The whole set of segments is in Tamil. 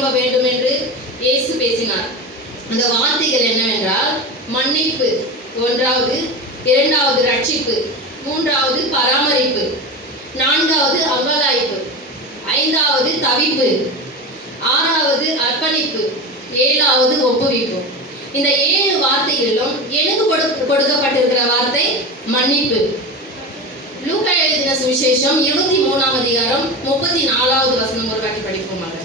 திரும்ப வேண்டும் என்று இயேசு பேசினார். அந்த வார்த்தைகள் என்னவென்றால் மன்னிப்பு ஒன்றாவது, இரண்டாவது ரட்சிப்பு, மூன்றாவது பராமரிப்பு, நான்காவது அங்கலாய்ப்பு, ஐந்தாவது தவிப்பு, ஆறாவது அர்ப்பணிப்பு, ஏழாவது ஒப்புவிப்பு. இந்த 7 வார்த்தைகளிலும் எனக்கு கொடுக்கப்பட்டிருக்கிற வார்த்தை மன்னிப்பு. லூக்கா எழுதின சுவிசேஷம் 23ஆம் அதிகாரம் 34வது வசனம் ஒரு வாட்டி படிப்போமாக.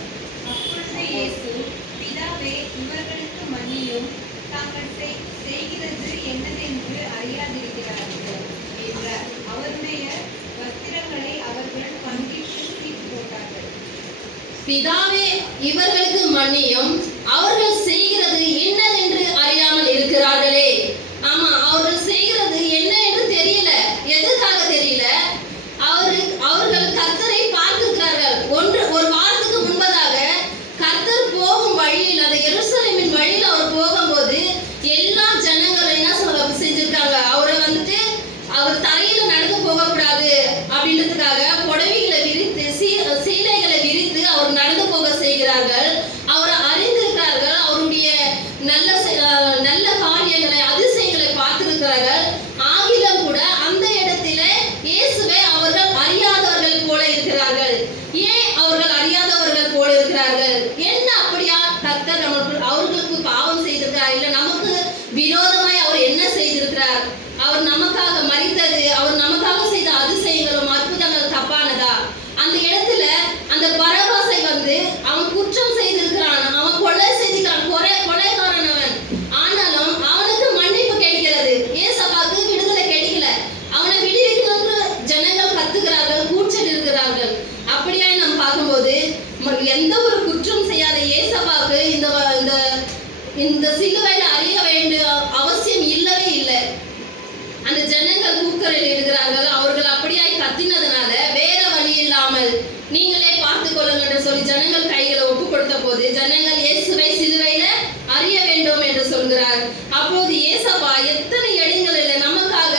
அப்பொழுது இயேசு, பிதாவே, இவர்களுக்கு மன்னியும், தாங்கள் செய்கிறது என்னதென்று அறியாதிருக்கிறார்கள் என்றார். அவருடைய வஸ்திரங்களை அவர்கள் பங்கிட்டு சீட்டு போட்டார்கள். பிதாவே, இவர்களுக்கு மன்னியும், அவர்கள் செய்கிறது என்னதென்று அறியாமல் இருக்கிறார்களே. ஆமா, அவர்கள் செய்கிறது என்ன என்று தெரியல. எதற்காக தெரியல? அவர்கள் கர்த்தரை பார்த்திருக்கிறார்கள். ஒரு வாரத்துக்கு முன்பதாக கர்த்தர் போகும் வழியில், அந்த எருசலேமின் வழியில் அவர் போகும்போது எல்லா ஜனங்களும் என்ன செஞ்சிருக்காங்க, அவரை வந்துட்டு அவர் தரையில நடந்து போகக்கூடாது அப்படின்றதுக்காக புடவைகளை விரித்து சீலைகளை விரித்து அவர் நடந்து போக செய்கிறார்கள். அவரை அறிந்திருக்கிறார்கள். அவருடைய நல்ல காரியங்களை, அதிசயங்களை பார்த்திருக்கிறார்கள். ஆகிலும் கூட அந்த இடத்துல இயேசுவை அவர்கள் அறியாதவர்கள் போல இருக்கிறார்கள். ஏன் அவர்கள் அறியாதவர்கள் போல இருக்கிறார்கள்? என்ன அப்படியா கர்த்தர் அவர்களுக்கு பாவம் செய்திருக்கிறார்? இல்ல நமக்கு விரோதமாய் அவர் என்ன செய்திருக்கிறார்? அவர் நமக்காக மரித்தது, அவர் நமக்காக செய்த அதிசயங்களும் அற்புதங்கள் தப்பானதா? அந்த இடத்துல அந்த பரபாசை வந்து அவன் குற்றம் செய்திருக்கிறான், அவன் கொலை செய்திருக்கிறான், கொலைகாரன் அவன். ஆனாலும் அவனுக்கு மன்னிப்பு கிடைக்கிறது. ஏசப்பாக்கு விடுதலை கிடைக்கல. அவனை விடுவிக்கணும்னு ஜனங்கள் கத்துக்கிறார்கள், கூச்சல் இருக்கிறார்கள். அப்படியே நாம் பார்க்கும்போது எந்த ஒரு குற்றம் செய்யாத ஏசப்பாக்கு இந்த சிலுவையில் அறிய வேண்டிய அவசியம் இல்லவே இல்லை. அந்த ஜனங்கள் கூக்குரலில் இருக்கிறார்கள். அவர்கள் அப்படியாய் கத்தினதுனால வேற வழி இல்லாமல் நீங்களே பார்த்து கொள்ளுங்கள் என்று சொல்லி ஜனங்கள் கைகளை ஒப்பு கொடுத்த போது ஜனங்கள் இயேசுவை சிலுவையில அறிய வேண்டும் என்று சொல்கிறார். அப்போது ஏசப்பா எத்தனை இடங்களில் நமக்காக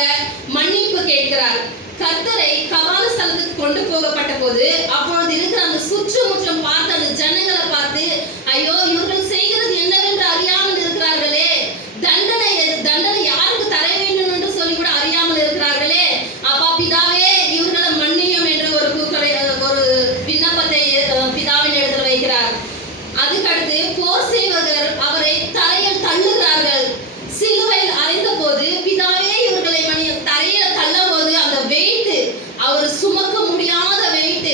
மன்னிப்பு கேட்கிறார். கர்த்தரை கபால ஸ்தலத்துக்கு கொண்டு போகப்பட்ட போது அப்பொழுது இருக்கிற அந்த சுற்றுமுற்றும் பார்த்து அந்த ஜனங்களை பார்த்து, ஐயோ, இவர்கள் செய்கிறது என்னவென்று அறியாமல் இருக்கிறார்களே, தண்டனை யாருக்கு தர வேண்டும் என்று சொல்லி கூட அறியாமல் இருக்கிறார்களே. அப்பா பிதாவே, இவர்களை மன்னியும் என்று ஒரு விண்ணப்பத்தை பிதாவின் இடத்தில் வைக்கிறார். அதுக்கடுத்து போர் சேவகர் அவரை தரையில் தள்ளுகிறார்கள். சிலுவையில் அறைந்த போது பிதாவே இவர்களை தரையில் தள்ளும் போது அந்த வெயிட், அவர் சுமக்க முடியாத வெயிட்,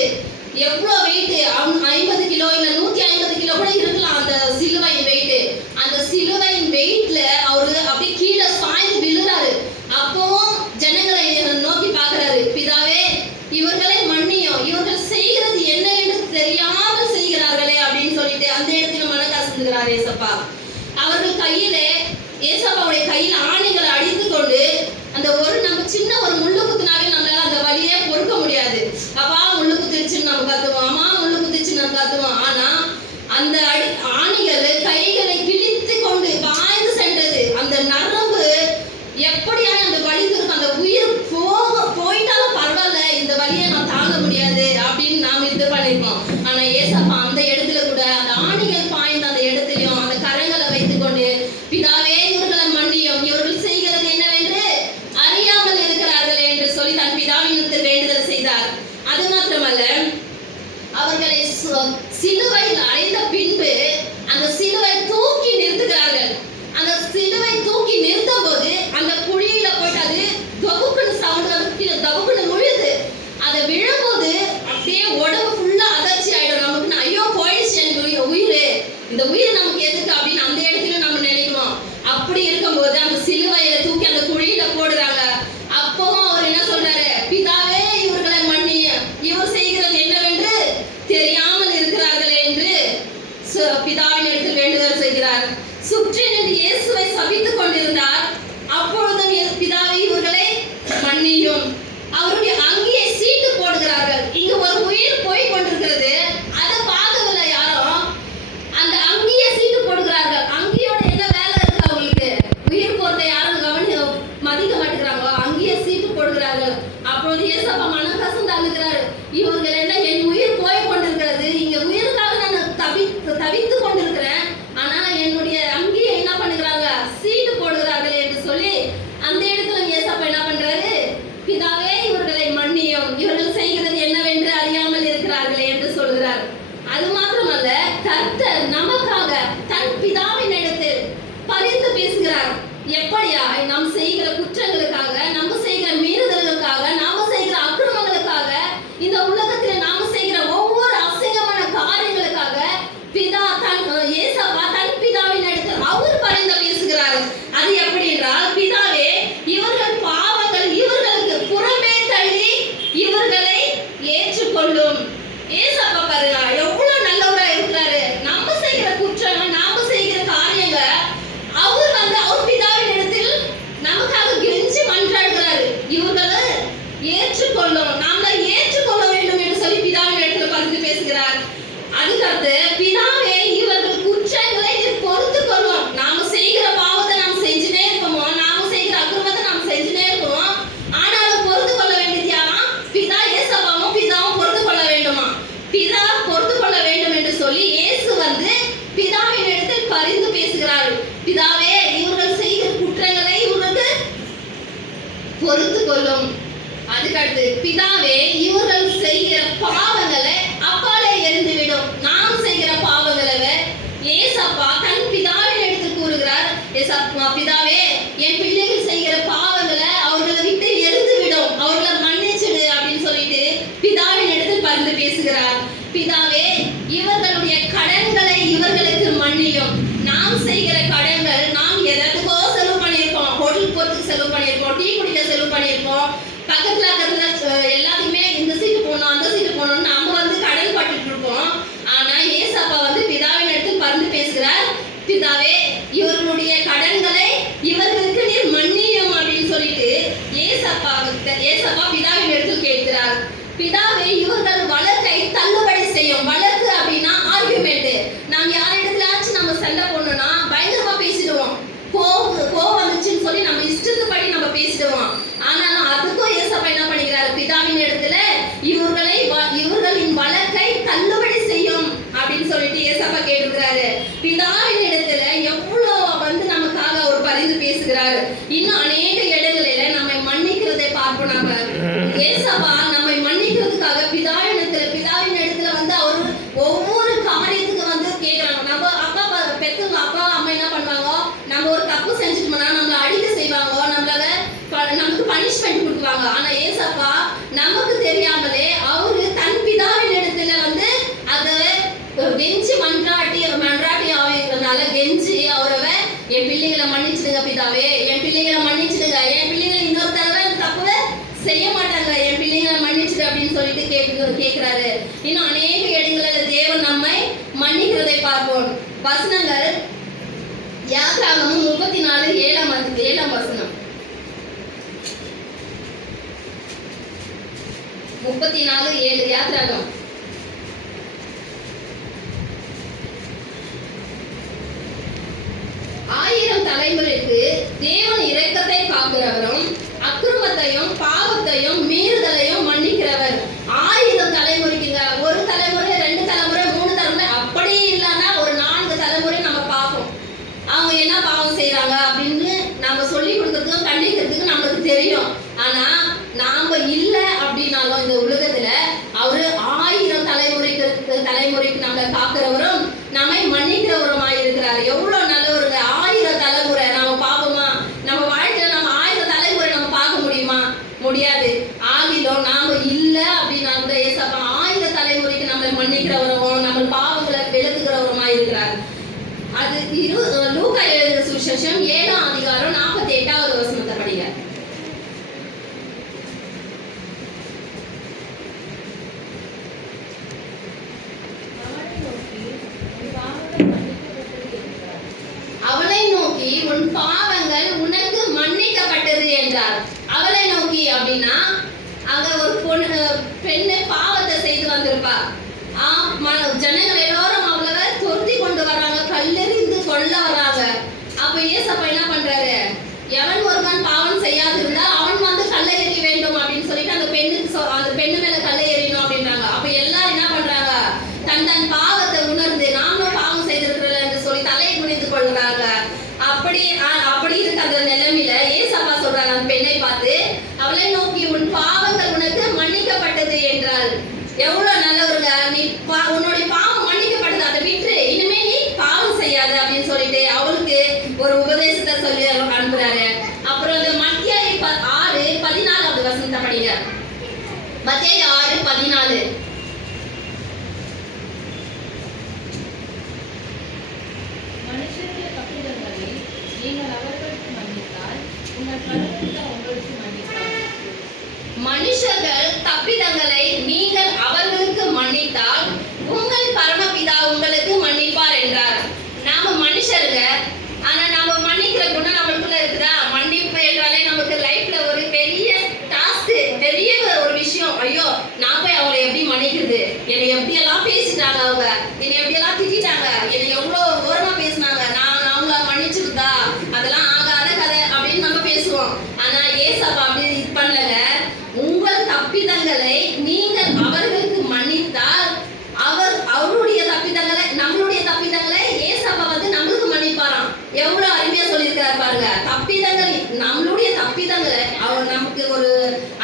எவ்வளோ வெயிட், 50 கிலோ இல்ல 150 கிலோ கூட இருக்கலாம் அந்த சிலுவையின் வெயிட். அந்த சிலுவையின் வெயிட்ல அவரு அப்படியே கீழே சாய்ந்து விழுறாரு. அப்பவும் ஜனங்களை நோக்கி பார்க்கிறாரு, பிதாவே இவர்களை மன்னியும், இவர்கள் செய்கிறது என்ன என்று தெரியாமல் செய்கிறார்களே அப்படின்னு சொல்லிட்டு அந்த இடத்துல மனக்கசந்துகிறார் ஏசப்பா. அவர்கள் கையிலே, ஏசப்பாவுடைய கையில் ஆணிகளை அடித்து கொண்டு அந்த நம்ம சின்ன ஒரு முள்ளு குத்துனாவே நம்மளால அந்த வலியை பொறுக்க முடியாது. அப்பா முள்ளு குத்திருச்சுன்னு நம்ம கத்துவோம், அம்மா முள்ளு குத்திருச்சுன்னு நம்ம கத்துவோம். ஆனா அந்த ஆணிகள் கைகளை கிழித்து கொண்டு பாய்ந்து சென்றது. அந்த நரம்பு எப்படியா அந்த வலி இருக்கும், அந்த உயிர் போயிட்டாலும் பரவாயில்ல, இந்த வலியை நான் தாங்க முடியாது அப்படின்னு நாம் இது பண்ணிருப்போம். ஆனா ஏசப்பா அந்த இடத்துல கூட அந்த ஆணிகள் பாய்ந்த அந்த இடத்துலயும் அந்த கரங்களை வைத்துக் கொண்டு, பிதாவே இவர்களை மன்னியும், இவர்கள் செய்கிறது என்னவென்று அறியாமல் இருக்கிறார்கள் என்று சொல்லி தன் பிதாவினிடத்தில் வேண்டுதல் செய்தார். அது மாத்திரமல்ல, அவர்களை சிலுவையில் அறைந்த பின்பு அந்த சிலுவை தூக்கி நிறுத்துகிறார்கள். அந்த சிலுவை தூக்கி நிறுத்தும் போது அந்த குழியில போயிட்டு அது தொகுப்புன்னு சவுண்ட் வந்து தொகுப்புன்னு விழுது. அதை விழும்போது அப்படியே உடம்பு ஃபுல்லா அதிர்ச்சி ஆயிடும். நமக்கு ஐயோ போயிடுச்சு எனக்கு உயிர், இந்த உயிர் நமக்கு எதுக்கு அப்படின்னு அந்த இடத்துல நம்ம நினைக்குவோம். அப்படி இருக்கும்போது அந்த சிலுவையில தூக்கி அந்த குழியில போடுறாங்க. அப்பவும் அவர் என்ன சொல்றாரு, பிதாவே இவர்களை மன்னிய, இவர் செய்கிறது என்னவென்று தெரியாமல் இருக்கிறார்கள் என்று பிதாவின் இடத்தில் வேண்டுதல் செய்கிறார். சுற்றி நின்று இயேசுவை சபித்துக் கொண்டிருந்தார். அப்பொழுதும் பிதாவே இவர்களை மன்னியும். அவருடைய அங்கேயே சீட்டு போடுகிறார்கள். இங்கு ஒரு உயிர் போய் கொண்டிருக்கிறது, அதை பார்க்கவில்லை யாரும். அந்த அங்கேயே சீட்டு போடுகிறார்கள். அது மாத்திரமல்ல, கர்த்தர் நமக்காக தன் பிதாவின் இடத்தில் பரிந்து பேசுகிறார். எப்படியா? நாம் செய்கிற குற்றங்களுக்காக, நம்ம செய்கிற மீறுதல்களுக்காக, நாம செய்கிற அக்கிரமங்களுக்காக, இந்த உலகத்துல நாம செய்கிற ஒவ்வொரு அசிங்கமான காரியங்களுக்காக பிதா ஏசப்பா தன் பிதாவின் இடத்தில் அவர் பரிந்து பேசுகிறார். அது எப்படி என்றால், பிதாவே, இவர்கள் பாவங்கள் இவர்களுக்கு புறம்பே தள்ளி இவர்களை ஏற்றுக்கொள்ளும். ஏசப்பா பாருங்க எவ்வளவு நல்லவரா இருக்கிறாரு. நம்ம செய்கிற குற்றங்கள், நாம செய்கிற காரியங்கள் அவர் அவர் பிதாவின் இடத்தில் நமக்காக கெஞ்சி மன்றாடுகிறாரு. இவர்களை ஏற்றுக்கொள்ளும், நாம ஏற்றுக்கொள்ள வேண்டும் என்று சொல்லி பிதாவின் இடத்துல பரிந்து பேசுகிறார். அதுக்கடுத்து, பிதாவே, இவர்கள் குற்றங்களை நீர் பொறுத்துக் கொள்ளும். நாம செய்கிற பாவத்தை நாம் செஞ்சுட்டே இருக்கோமோ, நாம செய்கிற அக்கிரமத்தை நாம் செஞ்சுட்டே இருக்கோம். ஆனாலும் பொறுத்து கொள்ள வேண்டியது யாரா? பிதா ஏசப்பாவும் பிதாவும் பொறுத்து கொள்ள வேண்டுமா? பிதா பொறுத்து கொள்ள வேண்டும் என்று சொல்லி இயேசு பிதாவின் இடத்தில் பரிந்து பேசுகிறார். பிதாவே, இவர்கள் செய்கிற குற்றங்களை இவர்களுக்கு பொறுத்து கொள்ளும். அதுக்கடுத்து, பிதாவே, இவர்கள் செய்கிற பாவங்களை அப்பாலே எரிந்துவிடும். நாம் செய்கிற பாவங்களை ஏசப்பா தன் பிதாவின் இடத்தில் கூறுகிறார். ஏசப்பா, பிதாவே, என் பிள்ளைகள் செய்கிற பாவங்களை அவர்களை விட்டு எரிந்து விடும், அவர்களை மன்னிச்சிடு அப்படின்னு சொல்லிட்டு பிதாவின் இடத்தில் பரிந்து பேசுகிறார். பிதாவே, இவர்களுடைய கடன்களை இவர்களுக்கு மன்னியும். நாம் செய்கிற கடன்கள், நாம் எதற்கோ செலவு பண்ணியிருப்போம், ஹோட்டலுக்கு போறதுக்கு செலவு பண்ணியிருப்போம், டீ குடிக்க செலவு பண்ணியிருப்போம், பக்கத்துல எல்லாத்தையுமே இந்த சீட்டு போகணும் அந்த சீட்டு போகணும்னு நம்ம கடன் பட்டுட்டு இருப்போம். ஆனா ஏசப்பா பிதாவின் இடத்தில் பரிந்து பேசுகிறார். பிதாவே, இவர்களுடைய கடன்களை இவர்களுக்கு நீர் மன்னியும் அப்படின்னு சொல்லிட்டு ஏசப்பா பிதாவின் இடத்தில் கேட்கிறார். பிதாவே, இவர்கள் வழக்கை தள்ளுபடி செய்யும். வழக்கு அப்படின்னா ஆர்குமெண்ட். நாம் யாரிடத்துலாச்சும் நம்ம சண்டை போடணும்னா பயங்கரமா பேசிடுவோம். கோவம் வந்துச்சுன்னு சொல்லி நம்ம இஷ்டத்துப்படி நம்ம பேசிடுவோம். ஆனாலும் அதுக்கும் ஏசப்பா என்ன பண்ணிக்கிறாரு? பிதாவின் இடத்துல இவர்களின் வழக்கை தள்ளுபடி செய்யும் அப்படின்னு சொல்லிட்டு ஏசப்பா கேட்டிருக்கிறாரு. பிதாவின் இடத்துல எவ்வளவு நமக்காக ஒரு பரிந்து பேசுகிறாரு. இன்னும் அநேக இடங்களில நம்மை மன்னிக்கிறதை பார்ப்போம். நம்ம ஏசப்பா நம்மை மன்னிக்கிறதுக்காக பிதாவின் இடத்துல அவர் ஒவ்வொரு காரியத்துக்கு கேட்கிறாங்க. நம்ம அப்பா பெத்தவங்க அப்பா அம்மா என்ன பண்ணுவாங்க? நம்ம ஒரு தப்பு செஞ்சுட்டோம்னா நம்மள அடிக்க செய்வாங்க, நமக்கு பனிஷ்மெண்ட் கொடுக்குவாங்க. ஆனா ஏசப்பா நமக்கு தெரியாமலே அவரு தன் பிதாவின் இடத்துல அதை கெஞ்சி மன்றாட்டி ஆகிறதுனால கெஞ்சி அவரை, என் பிள்ளைகளை மன்னிச்சிடுங்க பிதாவே, என் பிள்ளைகளை மன்னிச்சிடுங்க, என் பிள்ளைகளை இன்னொரு தடவை தப்பு செய்ய மாட்டாங்க, என் பிள்ளைங்களை மன்னிச்சிடு அப்படின்னு சொல்லிட்டு கேட்கிறாரு. இன்னும் அநேக இடங்களில் தேவன் நம்மை மன்னிக்கிறதை பார்ப்போம். வசனங்கள் யாத்ராகமம் 34:7 வசனம். 34:7 யாத்ராகமம். ஆயிரம் தலைமுறைக்கு தேவன் இரக்கத்தை காக்கிறவரும் அக்கிரமத்தையும் பாவத்தையும் மீறுதலையும் மன்னிக்கிறவர். 1000 தலைமுறைக்குங்க. ஒரு தலைமுறை, 2 தலைமுறை, 3 தலைமுறை, அப்படி இல்லைன்னா ஒரு 4 தலைமுறை நம்ம பார்ப்போம். அவங்க என்ன பாவம் செய்யறாங்க அப்படின்னு நம்ம சொல்லி கொடுக்கறதுக்கும் கண்டிக்கிறதுக்கு நம்மளுக்கு தெரியும். ஆனா நாம இல்லை அப்படின்னாலும் இந்த உலகத்துல அவரு 1000 தலைமுறைக்கு நம்மளை காக்கிறவரும் நம்மை மன்னிக்கிறவருமாய் இருக்கிறார். எவ்வளவு நல்லவருங்க. 1000 தலைமுறை நம்ம பார்ப்போமா? நம்ம வாழ்க்கையில நம்ம 1000 தலைமுறை நம்ம பார்க்க முடியுமா? முடியாது. ஆகிலும் நாம இல்லை அப்படின்னா கூட ஏசப்பா 1000 தலைமுறைக்கு நம்மளை மன்னிக்கிறவரும் நம்ம பாவங்களை விலக்குகிறவருமாய் இருக்கிறார். அது லூக்கா எழுதின சுவிசேஷம் 7ஆம் அதிகாரம் 48வது வசனத்தை படிங்க. அவளை நோக்கி உன் பாவங்கள் உனக்கு மன்னிக்கப்பட்டது என்றார். அவளை நோக்கி அப்படின்னா அங்க ஒரு பெண்ணு பாவத்தை செய்து வந்திருப்பா. ஜனங்கள் எல்லாரும் அவளை துரத்தி கொண்டு வராங்க, கல்லெறிந்து கொல்ல வராங்க. அப்ப ஏசப்பா என்ன பண்றாரு? எவன் ஒருவன் பாவம் செய்யாதிருந்தா அவன் கல்லை எறி வேண்டும் அப்படின்னு சொல்லிட்டு அந்த பெண்ணு மேல கல்லை எறியணும் அப்படின்றாங்க. அப்ப எல்லாரும் என்ன பண்றாங்க? தன் பாவத்தை உணர்ந்து நாமளும் பாவம் செய்திருக்கிறோம் என்று சொல்லி தலையை குனிந்து கொள்றாங்க. அப்படி இருக்க அந்த நிலைமையில ஏசப்பா சொல்றாங்க அந்த பெண்ணை பார்த்து, அவளை நோக்கி உன் பாவங்கள் உனக்கு மன்னிக்கப்பட்டது என்றால். எவ்வளவு நல்லவருங்க. மத்தேயு 6:14. மனுஷருடைய தப்பிதங்களை நீங்கள் அவர்களுக்கு மன்னித்தால் உங்கள் பரலோக உங்களுக்கு மன்னிப்பார். மனுஷர்கள் தப்பிதங்களை நீங்கள் அவர்களுக்கு மன்னித்தால் உங்கள் பரமபிதா உங்களுக்கு மன்னிப்பார் என்றார். நாம மனுஷருங்க, ஆனா நாம மன்னிக்கிற குணம் நம்மளுக்குள்ள இருக்குதா? மன்னிப்பு என்றாலே நமக்கு லைஃப்ல ஒரு பெரிய டாஸ்க், பெரிய ஒரு விஷயம். ஐயோ, நான் போய் அவங்களை எப்படி மன்னிக்கிறது? என்னை எப்படி எல்லாம் பேசிட்டாங்க, அவங்க என்னை எப்படி எல்லாம் திட்டாங்க, என்னை எவ்வளவு ஓரமா பேசினாங்க, நான் அவங்கள மன்னிச்சிருந்தா அதெல்லாம் ஆகாத கதை அப்படின்னு நம்ம பேசுவோம். ஆனா ஏசப்பா அப்படி இது பண்ணலங்க. உங்கள் தப்பிதங்களை நீங்கள் அவர்களுக்கு மன்னித்தால் அவருடைய தப்பிதங்களை, நம்மளுடைய தப்பிதங்களை ஏசப்பா வந்து நம்மளுக்கு மன்னிப்பாராம். எவ்வளவு அருமையா சொல்லியிருக்காரு பாருங்க. தப்பிதங்கள், நம்மளுடைய தப்பிதங்களை, அவர் நமக்கு ஒரு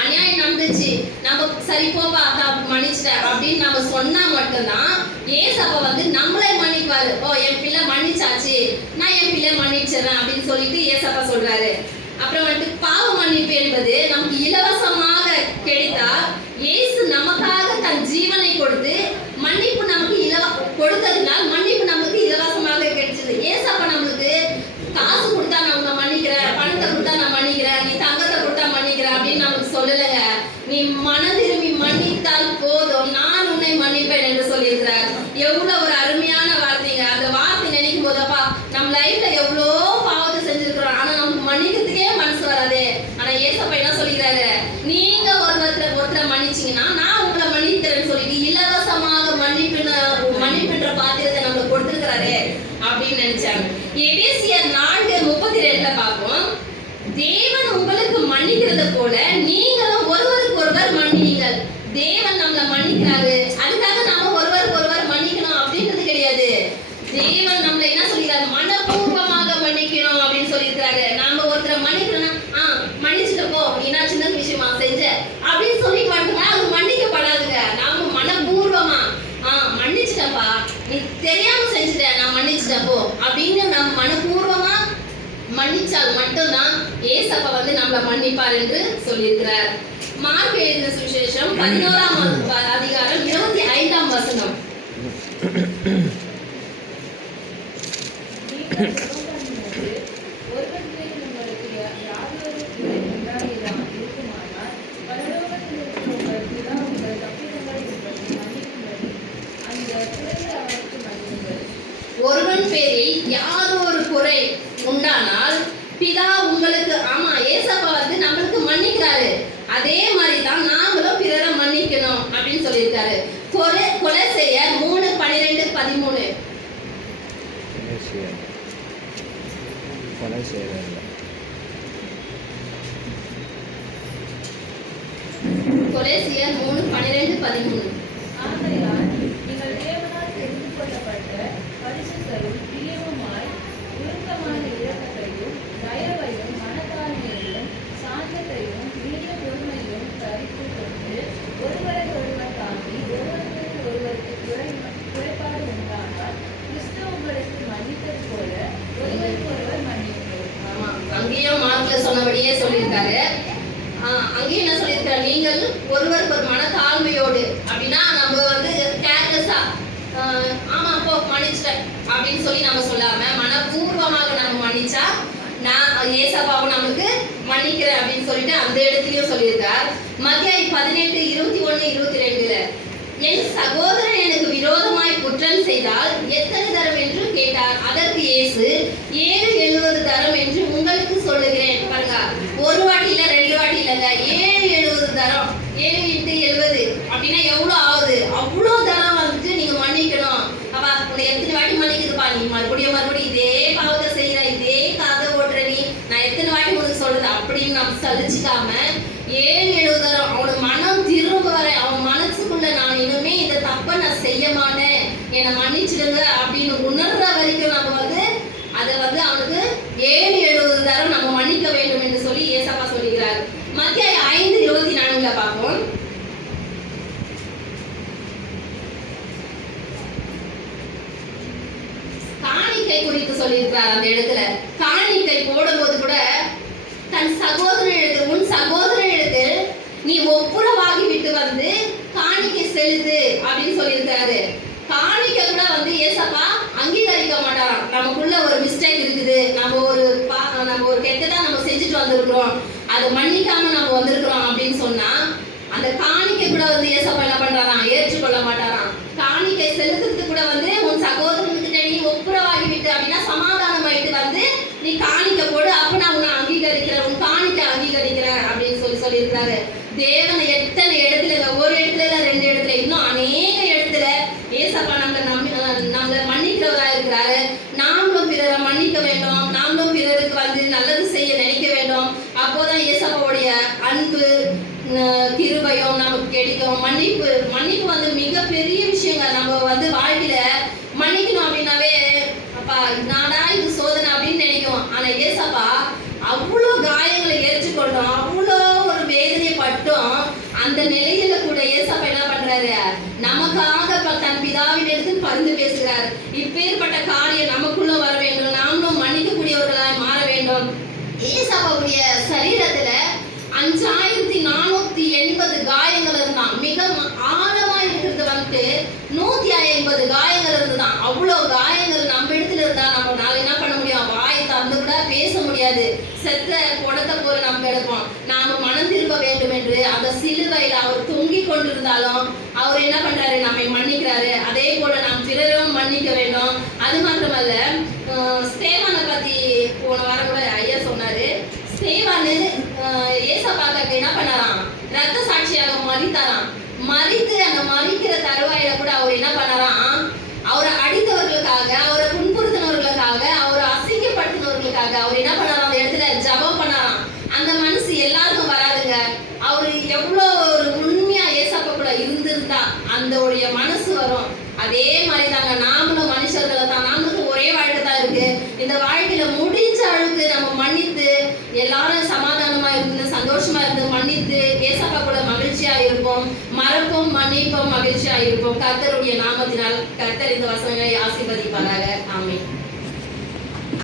அநியாயம் நடந்துச்சு, நம்ம சரி போப்பா மன்னிச்சிட்டார் அப்படின்னு நம்ம சொன்னா மட்டும்தான் ஏசப்பா வந்து நம்மளே மன்னிப்பாரு. ஓ, என் பிள்ளை மன்னிச்சாச்சு, நான் என் பிள்ளை மன்னிச்சிடறேன் அப்படின்னு சொல்லிட்டு ஏசப்பா சொல்றாரு. அப்புறம் வந்துட்டு பாவ மன்னிப்பு என்பது நமக்கு இலவசமாக கிடைத்தால், இயேசு நமக்காக தன் ஜீவனை கொடுத்து மன்னிப்பு நமக்கு கொடுத்ததுனால் மன்னிப்பு நமக்கு இலவசமாக கிடைச்சது. ஏசப்பா நம்மளுக்கு காசு கொடுத்தா நான் உன்னை மன்னிக்கிறேன், பணத்தை கொடுத்தா நான் மன்னிக்கிறேன், நீ தங்கத்தை கொடுத்தா மன்னிக்கிறேன் அப்படின்னு நமக்கு சொல்லலைங்க. நீ மனம் திரும்பி மன்னித்தால் போதும், நான் உன்னை மன்னிப்பேன் என்று சொல்லியிருக்கிறார். எவ்வளவு ஒரு அருமையான வார்த்தைங்க. அந்த வார்த்தை நினைக்கும் போதப்பா, நம்ம லைஃப்ல எவ்வளோ பாவத்தை செஞ்சிருக்கிறோம், ஆனா நமக்கு மன்னிக்கிறதுக்கே மனசு வராது. ஆனா ஏசப்பா என்ன சொல்லிக்கிறாரு? நீங்க ஒருத்தரை மன்னிச்சீங்கன்னா நான் உங்களை மன்னிக்கிறேன்னு சொல்லிட்டு இலவசமாக மன்னிப்புன்ற பாத்திரத்தை நம்மளுக்கு கொடுத்திருக்கிறாரு அப்படின்னு நினைச்சாங்க. எபேசியர் 4:32 பார்ப்போம். தேவன் உங்களுக்கு மன்னிக்கிறது போல நீங்களும் ஒருவருக்கு ஒருவர் மன்னியுங்கள். தேவன் நம்மளை மன்னிக்கிறாரு, அதுக்காக நாம ஒருவருக்கு ஒருவர் மன்னிக்கணும் அப்படின்றது கிடையாது. தேவன் நம்மளை என்ன சொல்லிக்கிறாரு? மனப்பூர்வமாக மன்னிக்கணும் அப்படின்னு சொல்லியிருக்காரு. நாம ஒருத்தரை மன்னிக்கிறோம்னா மன்னிச்சுட்டு போ, நீ நான் சின்ன விஷயமா செஞ்ச அப்படின்னு சொல்லிட்டு வந்துங்க, அது மன்னிக்கப்படாதுங்க. நாம மனப்பூர்வமா மன்னிச்சிட்டப்பா, நீ தெரியாம செஞ்சுட்ட, நான் மன்னிச்சிட்டேன் போ அப்படின்னு நம்ம மனப்பூர்வமா மன்னிச்சால் மட்டும்தான் ஏசப்பா வந்து நம்மளை மன்னிப்பார் என்று சொல்லியிருக்கிறார். மார்க் எழுதின சுவிசேஷம் 11ஆம் அதிகாரம் 25ஆம் வசனம். ஒருவன் பேரில் யாதொரு குறை உண்டானால் பிதா உங்களுக்கு, ஆமா ஏசப்பா வந்து நம்மளுக்கு மன்னிக்கிறாரு, அதே மாதிரி தான் நாமளும் பிறரை மன்னிக்கணும் அப்படின்னு சொல்லியிருக்காரு. கொலோசியர் 3:12-13. கொலோசியர் 3:12-13. ஆகையால் நீங்கள் தேவனால் தெரிந்து கொள்ளப்பட்ட பரிசுத்தரும் பிரியவுமாய் உருக்கமான இரக்கத்தையும் தயவையும் மனத்தாழ்மையையும் சாந்தத்தையும் நீடிய பொறுமையும் தரித்துக் கொண்டு ஒருவரை ஒருவர் தாங்கி ஒருவருக்கு ஒருவருக்கு குறைபாடு உண்டானால் கிறிஸ்து உங்களுக்கு மன்னித்தது போல ஒருவருக்கு ஒருவர் மன்னியுங்கள். ஆமா, அங்கேயும் மார்க்ல சொன்னபடியே சொல்லியிருக்காரு. அங்கேயும் என்ன சொல்லியிருக்காரு? நீங்கள் ஒருவருக்கு ஒரு மனத்தாழ்மையோடு, அப்படின்னா நம்ம வந்து கேர்லெஸ்ஸா ஆமா போ மன்னிச்சிட்டேன் அப்படின்னு சொல்லி நம்ம சொல்லாம மனப்பூர்வமாக நம்ம மன்னிச்சா நான் ஏசப்பாவும் நம்மளுக்கு மன்னிக்கிறேன் அப்படின்னு சொல்லிட்டு அந்த இடத்துலயும் சொல்லியிருக்கார். மத்தேயு 18:21-22. என் சகோதரன் எனக்கு விரோதமாய் குற்றம் செய்தால் எத்தனை தரம் என்று கேட்டார். அதற்கு இயேசு 7-70 தரம் என்று உங்களுக்கு சொல்லுகிறேன். பாருங்க, ஒரு வாட்டி இல்ல, 2 வாட்டி இல்லைங்க, 7-70 தரம். 7x70 அப்படின்னா எவ்வளவு ஆகுது? அவ்வளோ தரம் வந்துட்டு நீங்க மன்னிக்கணும். அப்பா உன்னை எத்தனை வாட்டி மன்னிக்குதுப்பா, நீ மறுபடியும் இதே பாவத்தை செய்யற, இதே காதை ஓட்டுற, நீ நான் எத்தனை வாட்டி உனக்கு சொல்றது அப்படின்னு நம்ம சலிச்சுக்காம 7-70 தரம் அவனுக்கு மனம் திரும்ப வர, அவன் மனசுக்குள்ள நான் இனிமே இந்த தப்பை நான் செய்ய மாட்டேன், என்னை மன்னிச்சிடுங்க அப்படின்னு உணர்ற வரைக்கும் நம்ம வந்து அதை வந்து அவனுக்கு 7-70 தரம் நம்ம மன்னிக்க வேண்டும் என்று சொல்லி ஏசப்பா சொல்லுகிறார். மத்தேயு 5:24 பார்ப்போம். காணிக்கை குறித்து சொல்லியிருக்கிறார். அந்த இடத்துல காணிக்கை போடும்போது கூட தன் சகோதரனிடத்தில், உன் சகோதரனிடத்தில் நீ ஒப்புரவாக ஒப்புரவாகி விட்டு வந்து காணிக்கை செலுத்து அப்படின்னு சொல்லியிருக்காரு. காணிக்கை கூட வந்து ஏசப்பா அங்கீகரிக்க மாட்டாராம். நமக்குள்ள ஒரு மிஸ்டேக் இருக்குது, நம்ம ஒரு கெட்டதா நம்ம செஞ்சுட்டு வந்திருக்கிறோம், அதை மன்னிக்காம நம்ம வந்திருக்கிறோம் அப்படின்னு சொன்னா அந்த காணிக்கை கூட வந்து ஏசப்பா என்ன பண்றாராம், ஏற்றுக்கொள்ள மாட்டாராம். காணிக்கை செலுத்துறதுக்கு கூட வந்து உன் சகோதரனுக்கிட்ட நீ ஒப்புரவாகி விட்டு அப்படின்னா சமாதானம் ஆயிட்டு வந்து நீ காணிக்கை போடு, அப்ப நான் உன்னை அங்கீகரிக்கிறேன், உன் காணிக்கை அங்கீகரிக்கிறேன் அப்படின்னு சொல்லியிருக்காரு. தேவனை எத்தனை இடத்துல, ஒரு இடத்துல இல்ல, 2 இடத்துல, இன்னும் அநேக இடத்துல ஏசப்பா நம்மளை மன்னிக்கிறவரா இருக்கிறாரு. நாமளும் பிறரை மன்னிக்க வேண்டும், நாமளும் பிறருக்கு வந்து நல்லது செய்ய நினைக்க வேண்டும். அப்போதான் ஏசப்பாவுடைய அன்பு கிருபையும் நமக்கு கிடைக்கும். மன்னிப்பு வந்து மிகப்பெரிய விஷயங்க. நம்ம வந்து வாழ்க்கையில மன்னிக்கணும் அப்படின்னாவே அப்பா நாடா இது சோதனை அப்படின்னு நினைக்கும். ஆனா ஏசப்பா அவ்வளோ காயங்களை ஏற்றுக்கொண்டோம், அவ்வளோ ஒரு வேதனை பட்டும் அந்த நிலையில கூட ஏசப்பா என்ன பண்றாரு, நமக்காக தன் பிதாவின் எடுத்து பரிந்து பேசுகிறார். இப்பேற்பட்ட காரியம் நமக்குள்ள வர வேண்டும், நாமளும் மன்னிக்கக்கூடியவர்களாய் மாற வேண்டும். ஏசப்பாவுடைய சரீரத்துல 5480 காயங்கள் இருந்தான். மிக ஆழமா இருக்கிறது வந்துட்டு 150 காயங்கள் இருந்துதான். அவ்வளோ காயங்கள் நம்ம இடத்துல இருந்தா நம்ம நாளை என்ன பண்ண முடியும், வாயை திறந்து கூட பேச முடியாது. செத்த குடத்தை போல நம்ம எடுப்போம். நாம மனம் திரும்ப வேண்டும் என்று அந்த சிலுவையில அவர் தொங்கிக் கொண்டிருந்தாலும் அவர் என்ன பண்றாரு, நம்மை மன்னிக்கிறாரு. அதே போல நாம் பிறரும் மன்னிக்க வேண்டும். அது மாத்திரமல்ல, ஸ்தேவானை பத்தி போன வாரம் கூட ஐயா சொன்னாரு. ஸ்தேவானு ஏசப்பாக்கு என்ன பண்ணாராம், ரத்த சாட்சியாக மரித்தாராம். மரித்து அந்த மரிக்கிற தருவாயில கூட அவர் என்ன பண்ணாராம், அவரை அடித்தவர்களுக்காக, அவரை புண்படுத்தினவர்களுக்காக, அவரை அசிங்கப்படுத்தினவர்களுக்காக அவர் என்ன பண்ணாராம், அந்த இடத்துல ஜெபம் பண்ணாராம். அந்த மனசு எல்லாருக்கும் வராதுங்க. அவரு எவ்வளோ ஒரு உண்மையா ஏசப்பா கூட இருந்திருந்தா அந்த உடைய மனசு வரும். அதே மாதிரி தாங்க நாமளும் மனுஷர்களை தான், நாமளுக்கு ஒரே வாழ்க்கை தான் இருக்கு. இந்த வாழ்க்கையில முடிஞ்ச அளவுக்கு நம்ம மன்னித்து எல்லாரும் சமாதானமா இருந்து சந்தோஷமா இருந்து மன்னித்து ஏசப்பா கூட மகிழ்ச்சியா இருப்போம். மறப்போம், மன்னிப்போம், மகிழ்ச்சியா இருப்போம். கர்த்தருடைய நாமத்தினால் கர்த்தர் இந்த வசனங்களை ஆசீர்வதிப்பாராக. ஆமென்.